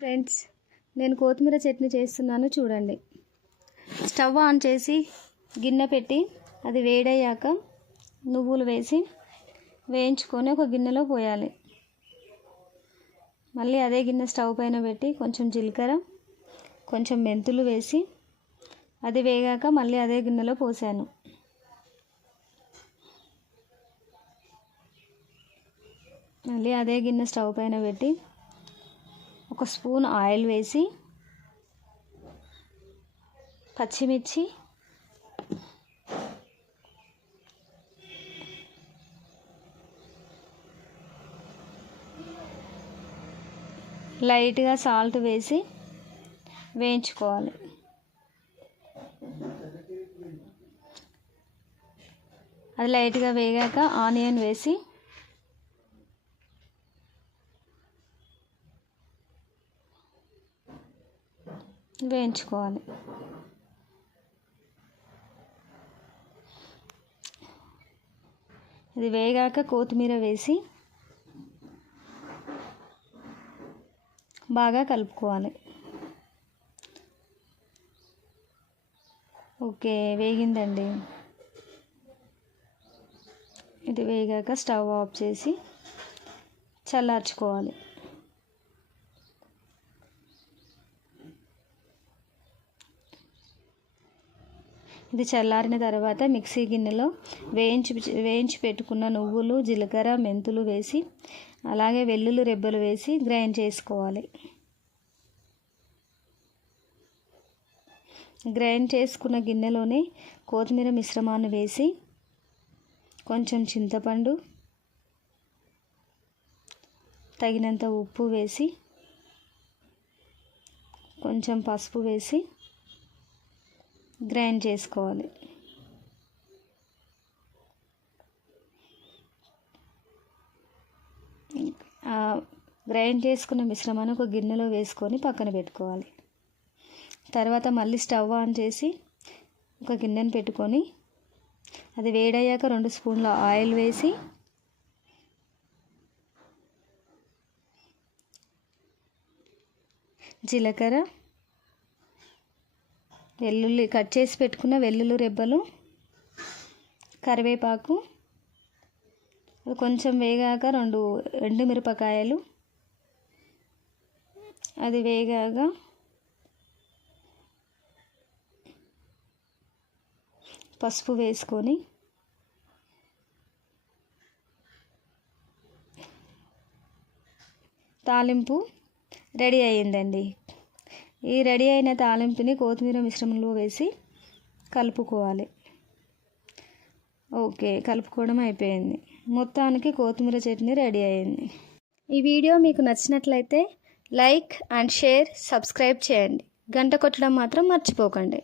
Friends, నేను కొత్తిమీర చట్నీ చేస్తున్నాను చూడండి. స్టవ్ ఆన్ చేసి గిన్నె పెట్టి అది వేడయ్యాక నువ్వులు వేసి వేయించుకొని ఒక గిన్నెలో పోయాలి. మళ్ళీ అదే గిన్నె స్టవ్ పైన పెట్టి కొంచెం జీలకర్ర కొంచెం మెంతులు వేసి అది వేగాక మళ్ళీ అదే గిన్నెలో పోసాను. మళ్ళీ అదే గిన్నె స్టవ్ పైన పెట్టి ఒక స్పూన్ ఆయిల్ వేసి పచ్చిమిర్చి లైట్గా సాల్ట్ వేసి వేయించుకోవాలి. అది లైట్గా వేగాక ఆనియన్ వేసి వేయించుకోవాలి. ఇది వేగాక కొత్తిమీర వేసి బాగా కలుపుకోవాలి. ఓకే, వేగిందండి. ఇది వేగాక స్టవ్ ఆఫ్ చేసి చల్లార్చుకోవాలి. ఇది చల్లారిన తర్వాత మిక్సీ గిన్నెలో వేయించి పెట్టుకున్న నువ్వులు, జీలకర్ర, మెంతులు వేసి అలాగే వెల్లుల్లి రెబ్బలు వేసి గ్రైండ్ చేసుకోవాలి. గ్రైండ్ చేసుకున్న గిన్నెలోనే కొత్తిమీర మిశ్రమాన్ని వేసి కొంచెం చింతపండు, తగినంత ఉప్పు వేసి కొంచెం పసుపు వేసి గ్రైండ్ చేసుకోవాలి. గ్రైండ్ చేసుకున్న మిశ్రమాన్ని ఒక గిన్నెలో వేసుకొని పక్కన పెట్టుకోవాలి. తర్వాత మళ్ళీ స్టవ్ ఆన్ చేసి ఒక గిన్నెను పెట్టుకొని అది వేడయ్యాక 2 స్పూన్ల ఆయిల్ వేసి జీలకర్ర, వెల్లుల్లి కట్ చేసి పెట్టుకున్న వెల్లుల్లి రెబ్బలు, కరివేపాకు, కొంచెం వేగాక 2 ఎండుమిరపకాయలు, అది వేగాక పసుపు వేసుకొని తాలింపు రెడీ అయ్యిందండి. ఈ రెడీ అయిన తాలింపుని కొత్తిమీర మిశ్రమంలో వేసి కలుపుకోవాలి. ఓకే, కలుపుకోవడం అయిపోయింది. మొత్తానికి కొత్తిమీర చట్నీ రెడీ అయింది. ఈ వీడియో మీకు నచ్చినట్లయితే లైక్ అండ్ షేర్, సబ్స్క్రైబ్ చేయండి. గంట కొట్టడం మాత్రం మర్చిపోకండి.